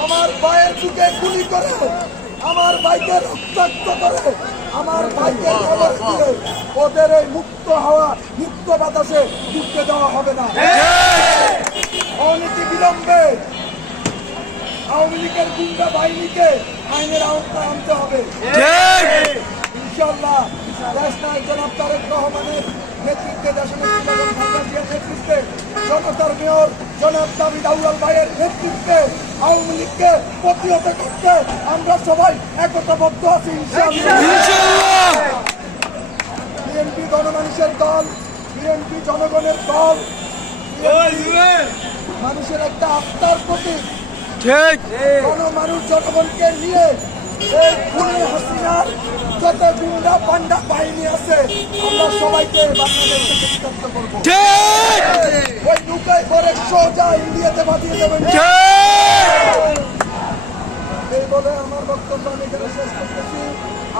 আমার ভাইয়ের বুকে গুলি করে, আমার ভাইকে রক্তাক্ত করে, আমার দিয়ে ওদের এই মুক্ত হাওয়া, মুক্ত বাতাসে ঢুকতে দেওয়া হবে না। অনীতি বিলম্বে আওয়ামী লীগের গুন্ডা বাহিনীকে আইনের আওতায় আনতে হবে ইনশাল্লাহ দেশ নায়ক জনাব তারেক রহমানের নেতৃত্বে দেশের নেত্রী বেগম খালেদা জিয়ার নেতৃত্বে জনতার মেয়র জনাব দাবিদ আউয়াল ভাইয়ের নেতৃত্বে আওয়ামী লীগকে প্রতিহত করতে আমরা সবাই একতাবদ্ধ আছি বিএনপি গণমানুষের দল বিএনপি জনগণের দল মানুষের একটা আত্মার প্রতীক। গণমানুষ জনগণকে নিয়ে এই খুনে হাসিনার যত গুন্ডা পান্ডা বাহিনী আছে আমরা সবাইকে বাংলাদেশ থেকে করব। ওই এই বলে আমার বক্তব্য আমি শেষ করতেছি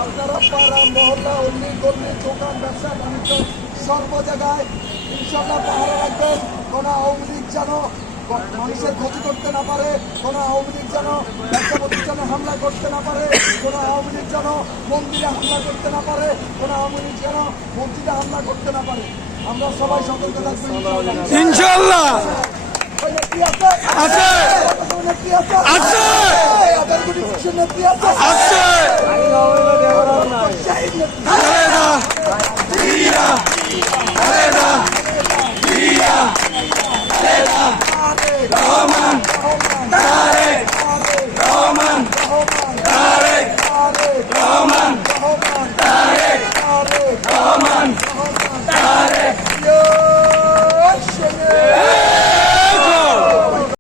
আপনারা পাড়া মহল্লা দোকান ব্যবসা বাণিজ্য সর্ব জায়গায় ইনশাল্লাহ পাহারা রাখবেন কোন মানুষের ক্ষতি করতে না পারে কোন আওয়ামী যেন ব্যবসা হামলা করতে না পারে কোন আওয়ামী যেন মন্দিরে হামলা করতে না পারে কোন আওয়ামী যেন মসজিদে হামলা করতে না পারে আমরা সবাই সতর্ক থাকব ইনশাল্লাহ ওই নেত্রী আছে? আছে। ওই নেত্রী আছে? আছে। এই কৃষ্ণ নেত্রী আছে?